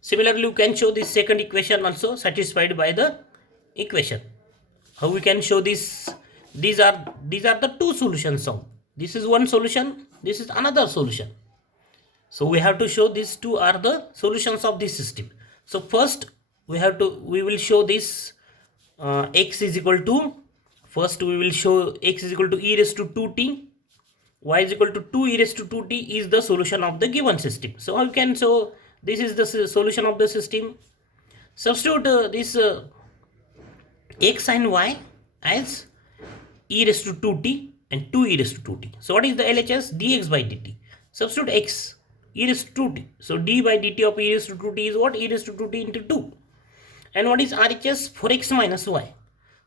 Similarly, you can show this second equation also satisfied by the equation. How we can show this? These are the two solutions of this is one solution, this is another solution. So we have to show these two are the solutions of this system. So first we will show this x is equal to, first we will show x is equal to e raised to 2t, y is equal to 2 e raised to 2t is the solution of the given system. So how can, so this is the solution of the system. Substitute this x and y as e raised to 2t and 2 e raised to 2t. So what is the LHS? Dx by dt. Substitute x e raised to 2t. So d by dt of e raised to 2t is what? E raised to 2t into 2. And what is RHS? 4x minus y.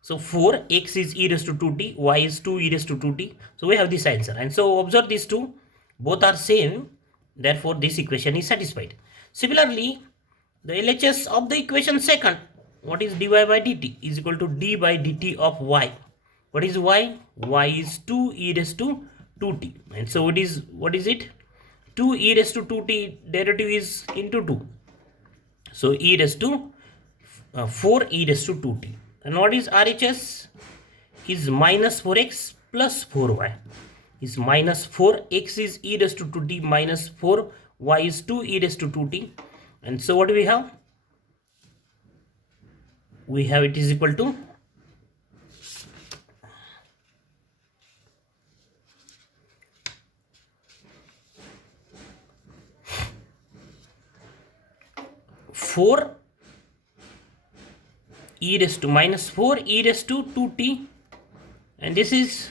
So 4x is e raised to 2t, y is 2 e raised to 2t. So we have this answer. And so observe these two, both are same. Therefore this equation is satisfied. Similarly, the LHS of the equation second, what is dy by dt is equal to d by dt of y. What is y? Y is 2 e raised to 2t. And so what is it? 2 e raised to 2t derivative is into 2. So e raised to 4 e raised to 2t. And what is RHS? Is minus 4x plus 4y. Is minus 4x is e raised to 2t minus 4y is 2 e raised to 2t. And so what do we have? We have it is equal to 4 e raised to minus 4 e raised to 2t, and this is,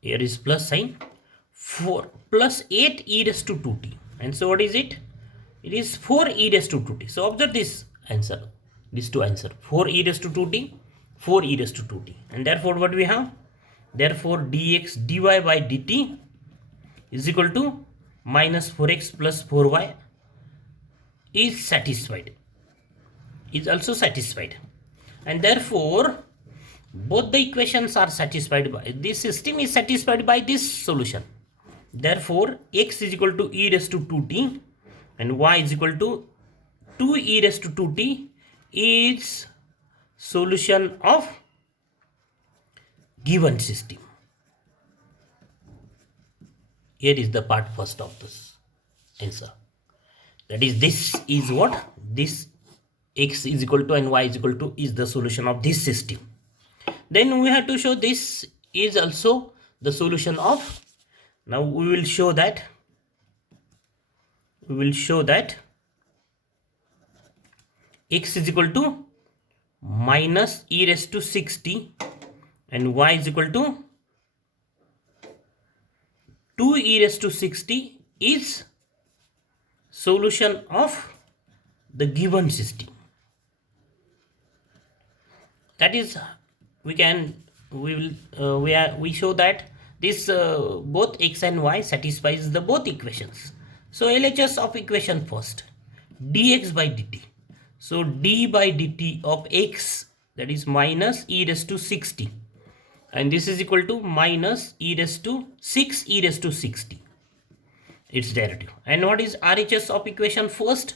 here is plus sign, 4 plus 8 e raised to 2t. And so what is it? It is 4 e raised to 2t. So observe this answer, these two answer, 4 e raised to 2t, 4 e raised to 2t. And therefore what we have? Therefore dx dy by dt is equal to minus 4x plus 4y is satisfied, is also satisfied. And therefore both the equations are satisfied by this system, is satisfied by this solution. Therefore x is equal to e raised to 2t and y is equal to 2 e raised to 2t is solution of given system. Here is the part first of this answer. That is, this is what? This x is equal to and y is equal to is the solution of this system. Then we have to show this is also the solution of, now we will show that x is equal to minus e raised to 60 and y is equal to 2 e raised to 60 is solution of the given system. That is, we show that this both x and y satisfies the both equations. So LHS of equation first, dx by dt. So d by dt of x, that is minus e raised to 60, and this is equal to minus e raised to 6 e raised to 60, its derivative. And what is RHS of equation first?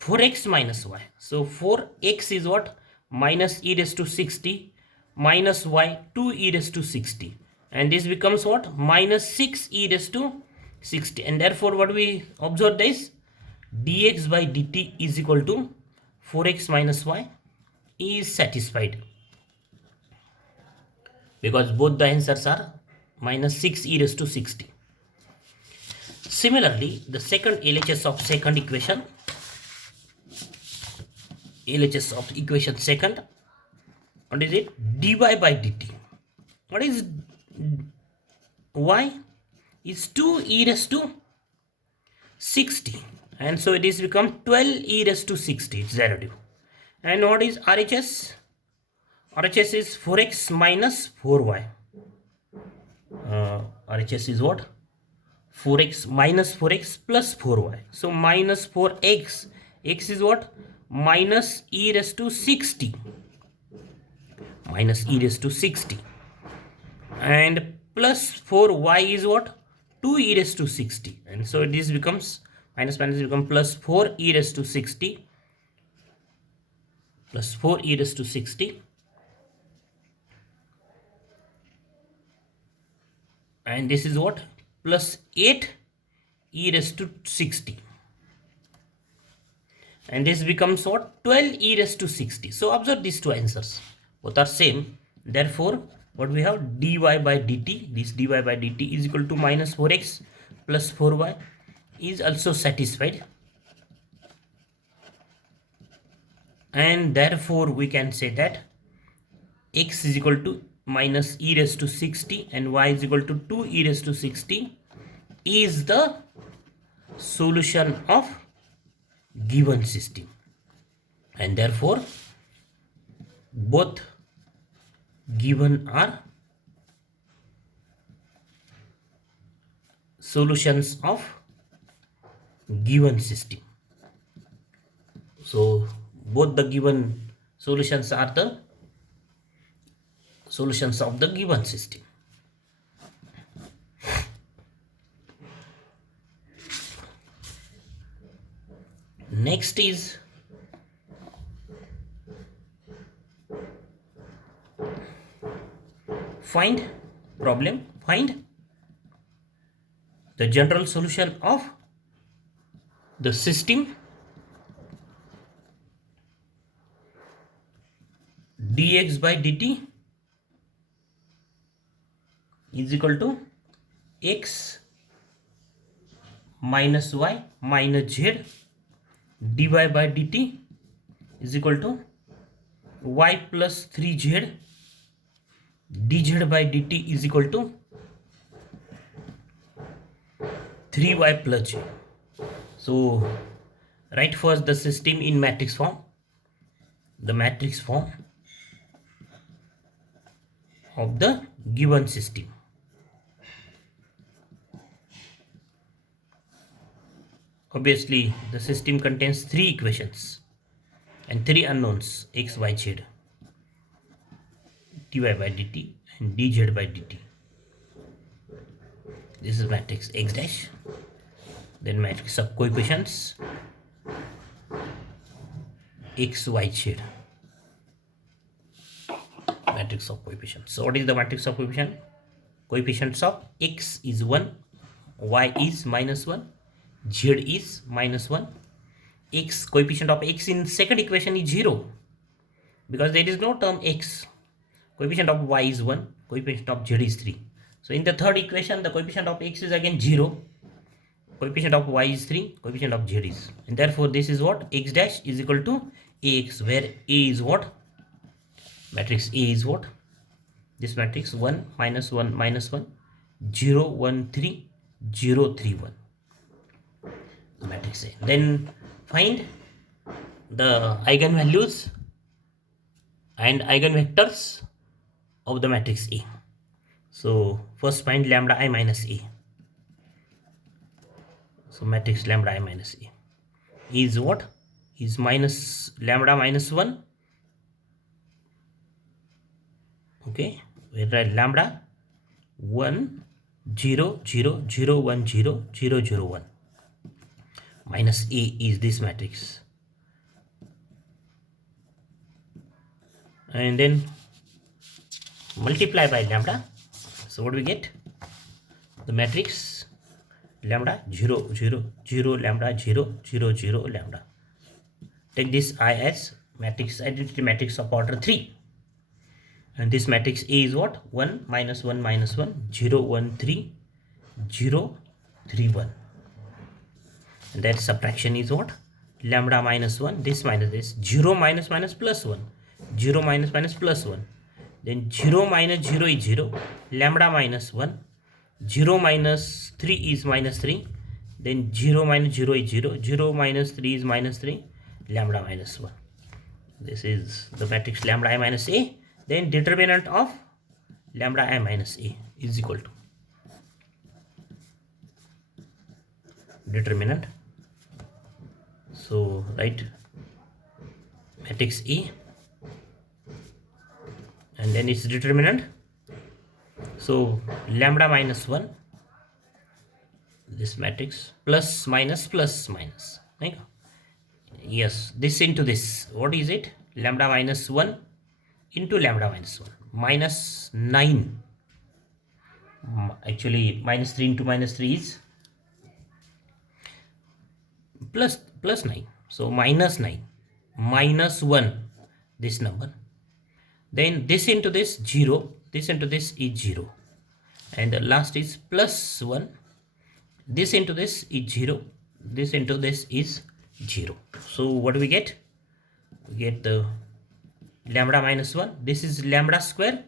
4x minus y. So 4x is what? Minus e raised to 60 minus y 2 e raised to 60, and this becomes what? Minus 6 e raised to 60. And therefore what we observe this, dx by dt is equal to 4x minus y is satisfied, because both the answers are minus 6 e raised to 60. Similarly, the second LHS of second equation, LHS of equation second, what is it? dy by dt. What is y? Is 2 e raised to 60, and so it is become 12 e raised to 60, its derivative. And what is RHS? RHS is 4x minus 4y. RHS is what? 4x minus 4x plus 4y. So minus 4x, x is what? Minus e raised to 60, minus e raised to 60, and plus 4y is what? 2 e raised to 60, and so this becomes minus minus become plus 4 e raised to 60, plus 4 e raised to 60, and this is what, plus 8 e raised to 60, and this becomes what, 12 e raised to 60. So observe these two answers, both are same. Therefore what we have, dy by dt, this dy by dt is equal to minus 4x plus 4y is also satisfied, and therefore we can say that x is equal to minus e raised to 60 and y is equal to 2 e raised to 60 is the solution of given system, and therefore both given are solutions of given system. So both the given solutions are the solutions of the given system. Next is find the general solution of the system dx by dt is equal to x minus y minus z, dy by dt is equal to y plus 3z, dz by dt is equal to 3y plus z. So write first the system in matrix form, the matrix form of the given system. Obviously the system contains 3 equations and 3 unknowns, x, y, z, dy by dt and dz by dt. This is matrix x dash, then matrix of coefficients x, y, z, matrix of coefficients. So what is the matrix of coefficient? Coefficients of x is 1, y is minus 1, z is minus 1. X, coefficient of x in second equation is 0 because there is no term x. Coefficient of y is 1, coefficient of z is 3. So in the third equation the coefficient of x is again 0, coefficient of y is 3, coefficient of z is, and therefore this is what, x dash is equal to ax, where a is what, matrix A is what, this matrix 1 minus 1 minus 1 0 1 3 0 3 1, the matrix A. Then find the eigenvalues and eigenvectors of the matrix A. So first find lambda I minus A. So matrix lambda I minus A is what, is minus lambda minus 1, okay, where lambda 1 0 0 0 1 0 0 0 1 minus A is this matrix, and then multiply by lambda. So what do we get? The matrix lambda 0 0 0 lambda 0 0 0 lambda. Take this I as matrix, identity matrix of order 3, and this matrix A is what, 1 minus 1 minus 1 0 1 3 0 3 1, and that subtraction is what, lambda minus 1, this minus this, 0 minus minus plus 1, 0 minus minus plus 1, then 0 minus 0 is 0, lambda minus 1, 0 minus 3 is minus 3, then 0 minus 0 is 0, 0 minus 3 is minus 3, lambda minus 1. This is the matrix lambda I minus A. Then determinant of lambda I minus A is equal to determinant. So write matrix A and then its determinant. So lambda minus 1, this matrix plus minus right? Yes, this into this, what is it? Lambda minus 1 into lambda minus 1 minus 9. Actually minus 3 into minus 3 is plus 9, so minus 9 minus 1, this number, then this into this 0, this into this is 0, and the last is plus 1, this into this is 0, this into this is 0. So what do we get? We get the lambda minus 1, this is lambda square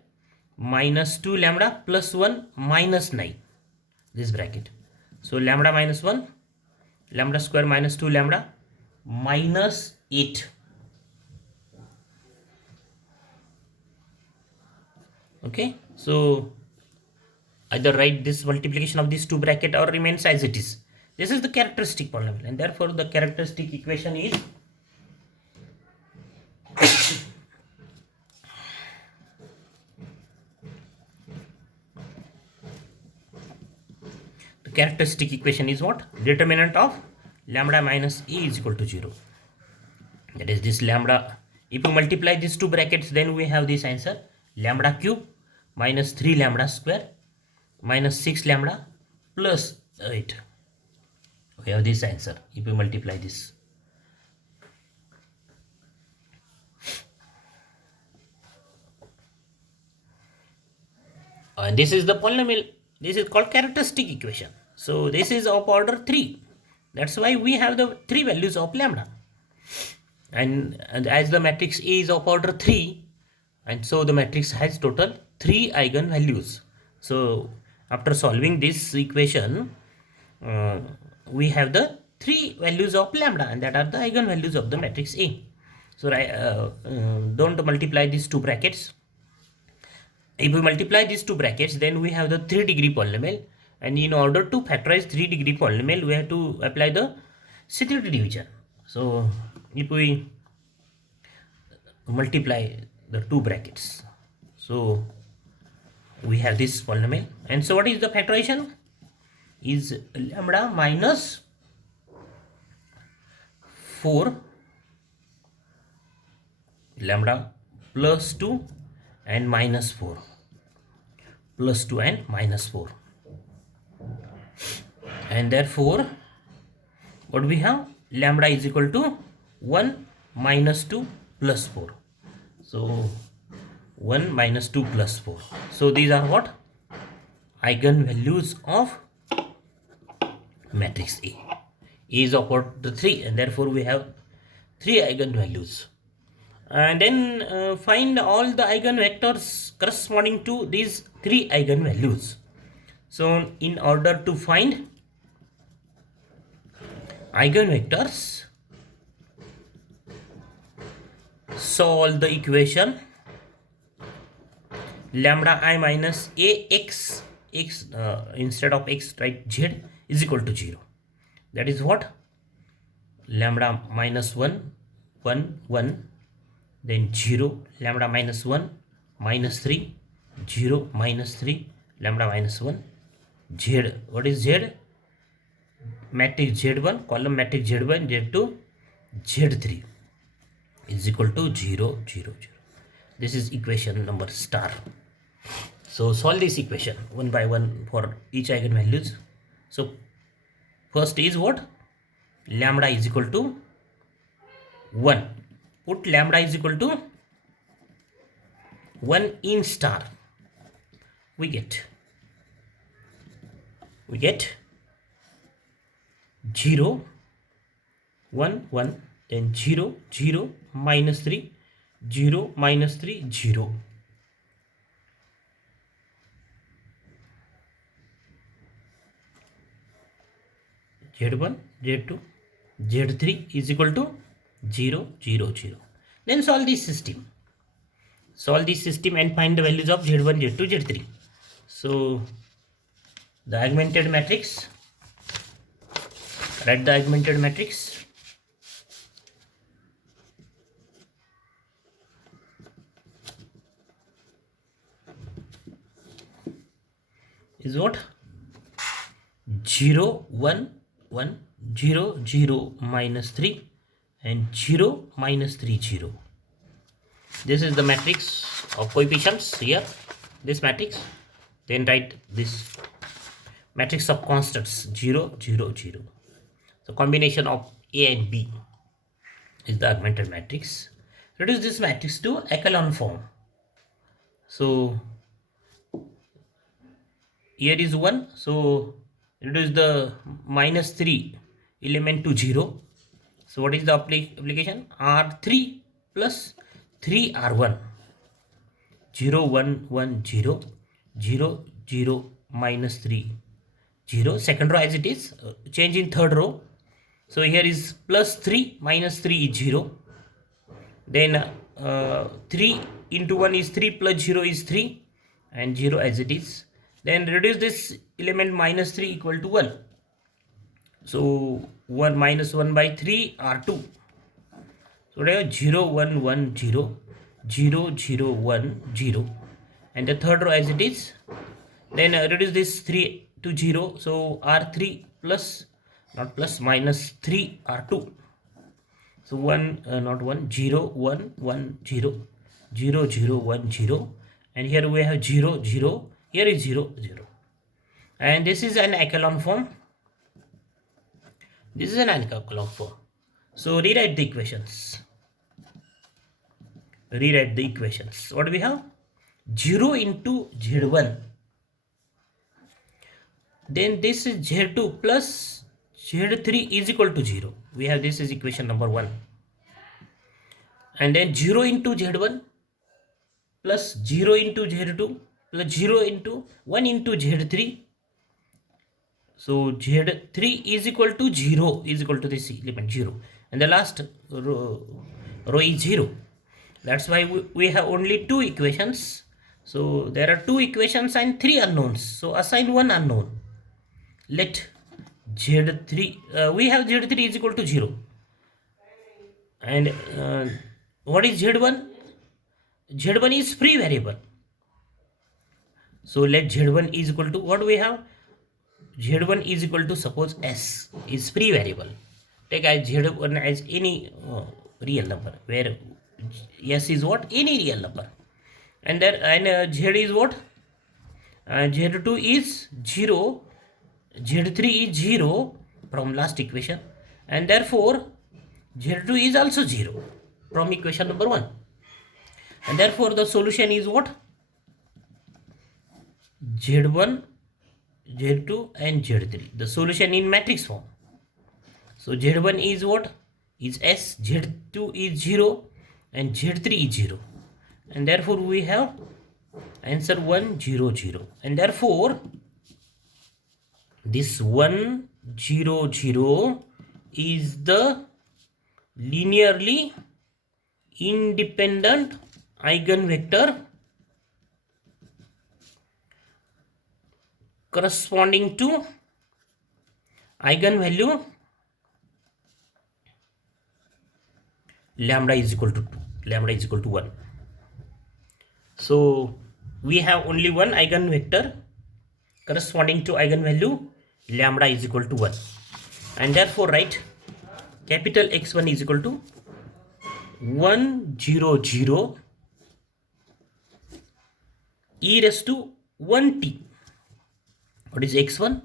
minus 2 lambda plus 1 minus 9, this bracket. So lambda minus 1, lambda square minus 2 lambda minus 8. Okay, so either write this multiplication of these two bracket or remains as it is. This is the characteristic polynomial, and therefore the characteristic equation is the characteristic equation is what? Determinant of lambda minus e is equal to 0. That is this lambda. If you multiply these two brackets, then we have this answer: lambda cube minus 3 lambda square minus 6 lambda plus 8. We have this answer if you multiply this. And this is the polynomial. This is called characteristic equation. So this is of order 3. That's why we have the 3 values of lambda. And as the matrix A is of order 3, and so the matrix has total 3 eigenvalues. So after solving this equation, we have the 3 values of lambda, and that are the eigenvalues of the matrix A. So don't multiply these two brackets. If we multiply these two brackets, then we have the 3-degree polynomial, and in order to factorize 3-degree polynomial, we have to apply the security division. So if we multiply the two brackets, so we have this polynomial, and so what is the factorization? Is lambda minus 4 lambda plus 2 and minus 4 plus 2 and minus 4, and therefore what we have? Lambda is equal to 1 minus 2 plus 4. So 1 minus 2 plus 4. So these are what? Eigenvalues of matrix A. A is of order 3, and therefore we have 3 eigenvalues. And then find all the eigenvectors corresponding to these 3 eigenvalues. So in order to find eigenvectors, solve the equation lambda I minus ax, instead of x write z, is equal to 0. That is what? Lambda minus 1 1 1, then 0, lambda minus 1 minus 3 0 minus 3, lambda minus 1, z. What is z? Matrix z1, column matrix z1, z2, z3 is equal to 0 0 0. This is equation number star. So solve this equation one by one for each eigenvalues. So first is what? Lambda is equal to 1. Put lambda is equal to 1 in star. We get 0 1 1, then 0 0 minus 3 0 minus 3 0. Z1 Z2 Z3 is equal to 0 0 0. Then solve this system. Solve this system and find the values of Z1 Z2 Z3. So the augmented matrix, write the augmented matrix. Is what? 0 1 1 0 0 minus 3 and 0 minus 3 0. This is the matrix of coefficients here, this matrix. Then write this matrix of constants 0 0 0. So combination of A and B is the augmented matrix. Reduce this matrix to echelon form. So here is 1, so reduce the minus 3 element to 0. So what is the application? R3 plus 3R1. 0 1 1 0 0 0 minus 3 0. Second row as it is, change in third row. So here is plus 3 minus 3 is 0. Then 3 into 1 is 3 plus 0 is 3 and 0 as it is. Then reduce this element minus 3 equal to 1. So 1 minus 1 by 3 are 2. So there 0 1 1 0 0 0 1 0 and the third row as it is. Then reduce this 3 to 0. So R3 plus, not plus, minus 3 R2. So 1 not 1 0 1 1 0 0 0 1 0 and here we have 0 0, here is 0 0 and this is an echelon form. This is an echelon form. So rewrite the equations. Rewrite the equations. What do we have? 0 into Z1. Then this is Z2 plus Z3 is equal to 0. We have this is equation number 1. And then 0 into Z1 plus 0 into Z2 plus 0 into 1 into Z3. So Z3 is equal to 0, is equal to this element 0. And the last row is 0. That's why we have only 2 equations. So there are 2 equations and 3 unknowns. So assign 1 unknown. Let Z3, we have Z3 is equal to 0. And what is Z1? Z1 is free variable. So let Z1 is equal to, what we have? Z1 is equal to, suppose S is free variable. Take as Z1 as any real number, where S is what? Any real number. And there Z is what? Z2 is 0, Z3 is 0 from last equation, and therefore Z2 is also 0 from equation number 1. And therefore the solution is what? Z1, Z2 and Z3. The solution in matrix form. So Z1 is what? Is S, Z2 is 0 and Z3 is 0. And therefore we have answer 1 0 0. And therefore this 1 0 0 is the linearly independent eigenvector corresponding to eigenvalue lambda is equal to 2, lambda is equal to 1. So we have only one eigenvector corresponding to eigenvalue lambda is equal to 1, and therefore write capital X1 is equal to 1 0 0 e raised to 1t. What is x1?